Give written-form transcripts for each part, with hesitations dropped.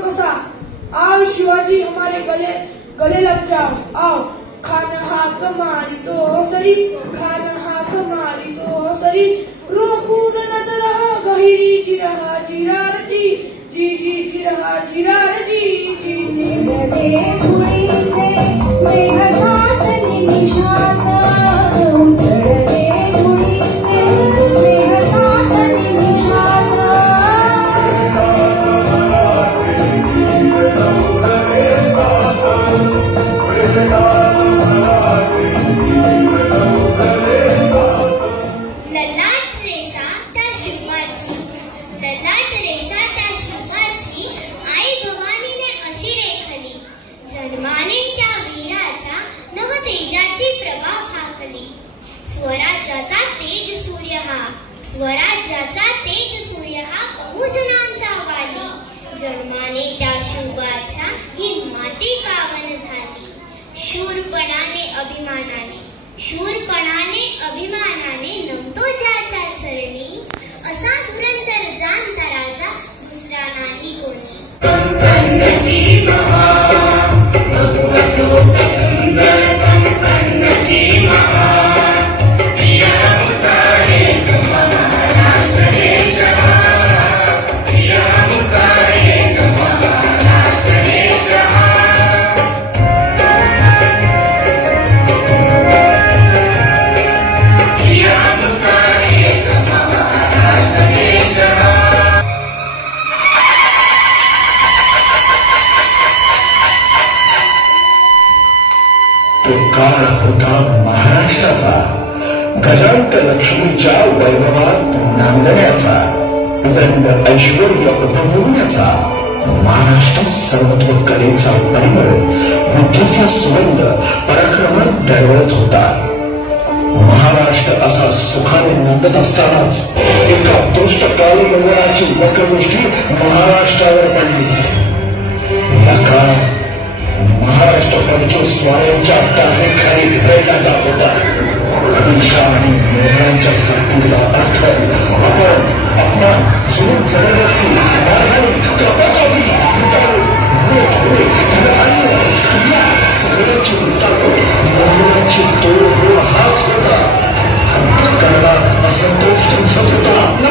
कसा। आओ शिवाजी हमारे गले गले लग जाओ, आओ खान हाथ मारी तो सही, खान हाथ मारी तो सही, रोकून नजर गहिरी जिरहा जिरार जी, जी जी जिरहा जिरार जी, जी जी स्वराज्याचा तेज सूर्य हा बहुजनांचा वाली, जन्माने त्या शुभाच्या ही माती पावन झाली। शूरपणाने अभिमानाने नमतो ज्याच्या चरणी, असा धुरंधर जाणताराचा दुसरा नाही कोणी। होता महाराष्ट्राचा, गजांत लक्ष्मीच्या वैभवात नांदण्याचा, उदंड ऐश्वर्य उपभोगण्याचा, महाराष्ट्र सर्वत्र कलेचा परिमळ, बुद्धीचा सुगंध पराक्रमात दरवळत होता। महाराष्ट्र असा सुखाने नांदत असतानाच एका दुष्ट कालमंडळाची वक्रदृष्टी महाराष्ट्रावर पडली। या काळात महाराष्ट्र पंचो स्वाऱ्यांच्या टाचे खाली ढळला जात होता। आदिलशाह आणि मोगलांच्या सत्तेचा अर्थ अपमान, जुलूम, जबरदस्ती, मारहाणी, कपातवादी, स्त्रिया सगळ्यांची लुटावून मोगलांची तोडफोड हाच होता। अंतःकरणात असंतोष दिसत होता।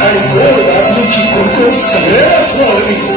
आणि गोड बाजूची कोणती सगळ्याच वाढली।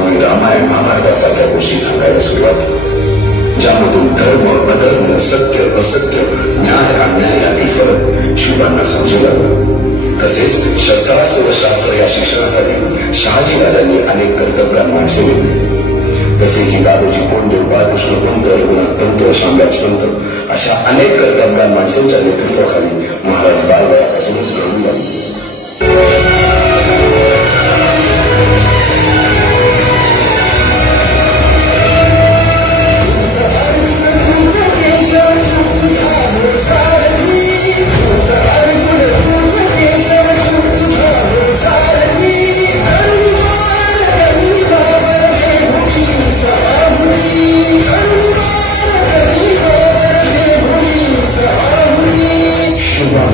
स्वामी रामायण महाभारतासारख्या गोष्टी सांगायला सुरुवात केली, ज्यामधून धर्म अधर्म सत्य असत्य न्याय अन्याय यातील फरक शिवांना समजू लागला. तसेच शस्त्रास्त्र व शास्त्र या शिक्षणासाठी शहाजी राजांनी अनेक कर्तबगार माणसे नेमली, जसे की दादोजी कोंडदेव, बाळकृष्ण पंत, रघुनाथ पंत, शामराज पंत अशा अनेक कर्तबगार माणसांच्या नेतृत्वाखाली महाराज बालवयापासूनच घडू लागले.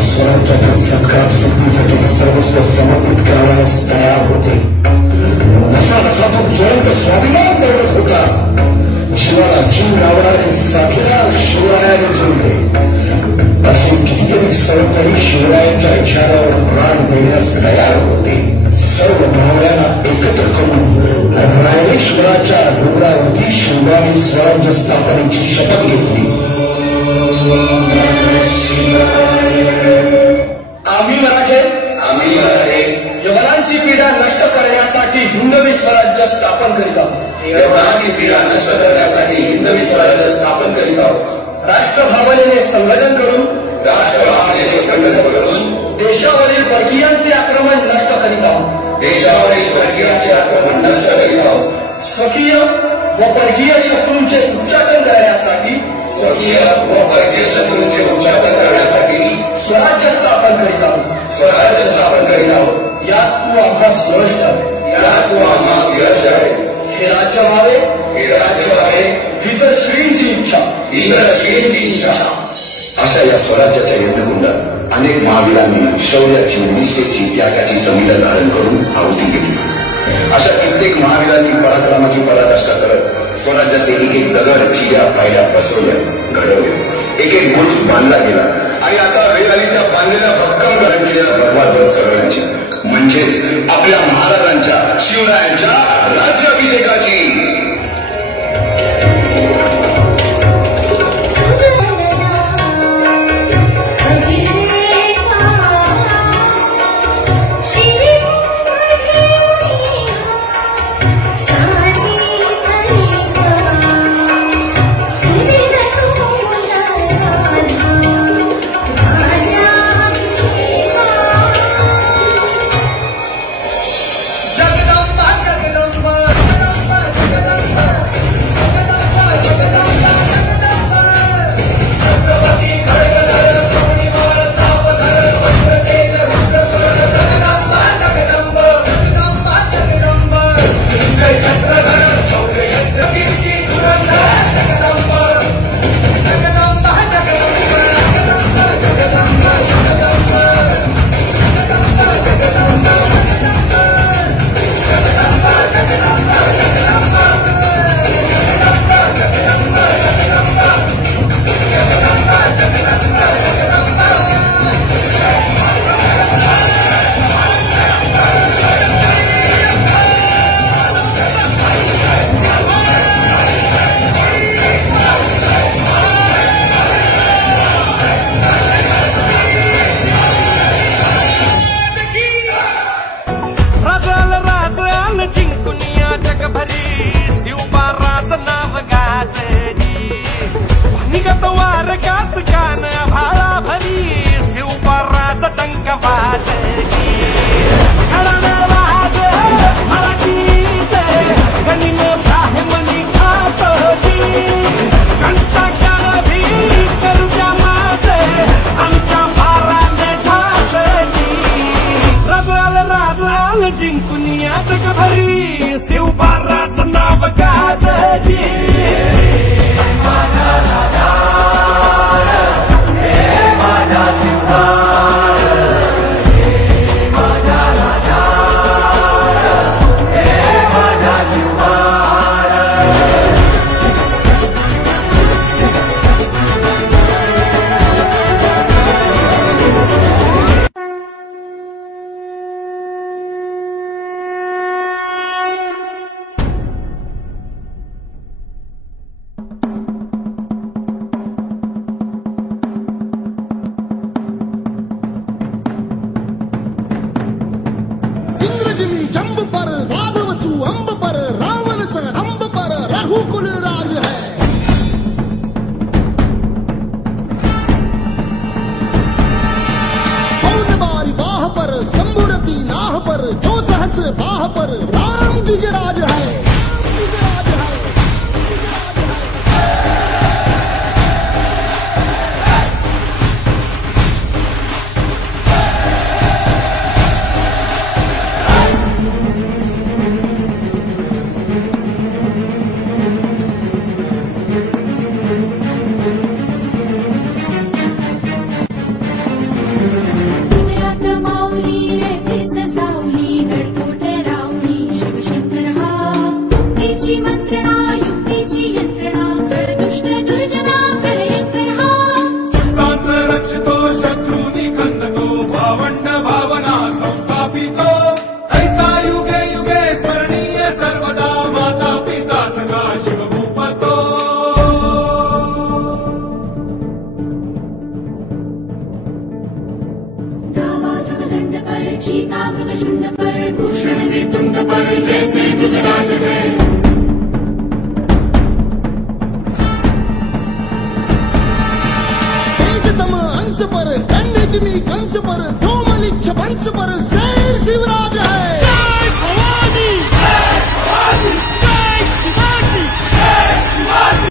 स्वराज्याचा सत्कार सिद्धीसाठी सर्वस्व समर्पित करावयास तयार होते. नसा नसा तो जयंत स्वाभिमान दौडत होता. शिवाला जीव लावणारे साथीदार शिवरायाने जोडले. असे कितीतरी सैन्यही शिवरायांच्या इशाऱ्यावर प्राण देण्यास तयार होते. सर्व भावड्यांना एकत्र करून रायरेश्वराच्या डोंगरावरती शिवरायांनी स्वराज्य स्थापनेची शपथ घेतली. आम्ही मराठे यवनांची पीडा नष्ट करण्यासाठी हिंदवी स्वराज्य स्थापन करीत आहोत. यवनांची पीडा नष्ट करण्यासाठी हिंदवी स्वराज्य स्थापन करीत आहोत. राष्ट्रभावनेने संघटन करून देशावरील परकीयांचे आक्रमण नष्ट करीत आहोत. देशावरील परकीयांचे आक्रमण नष्ट करीत आहोत. स्वकीय व परकीय शत्रूंचे उच्चाटन करण्यासाठी स्वराज्य स्थापन करीत आहोत. यात तू आम्हा स्पष्ट आहे. हे राज्य व्हावे ही तर श्रींची इच्छा. अशा या स्वराज्याच्या यज्ञकुंडात अनेक महावीरांनी शौर्याची निष्ठेची त्यागाची संविधा धारण करून आहुती दिली. अशा कित्येक महावीरांनी पराक्रमाची पराकाष्ठा करत स्वराज्याचे एक एक दगड चिऱ्या पायऱ्या बसवल्या, घडवल्या. एक एक बुरुज बांधला गेला आणि आता वेळ आली त्या बांधलेल्या भक्कम गडलेल्या भगवान चळवण्याची, म्हणजेच आपल्या महाराजांच्या शिवरायांच्या राज्याभिषेकाची. है, राज है। मंत्रणा युक्तीची यंत्रणा दुष्ट दुर्जना प्रलयंकर हा सृष्टांचं रक्षितो शत्रूनी खंदतो भावंड भावना संस्थापितो ऐसा युगे युगे स्मरणीय सर्वदा माता पिता सखा शिवभूपतो गावा ध्रुवदंड पर चीता मृगशुंड पर भूषण में तुंड पर जैसे मृगराज है अंश पर कंस पर धूमलिच्छ वंश पर शेर शिवराज है।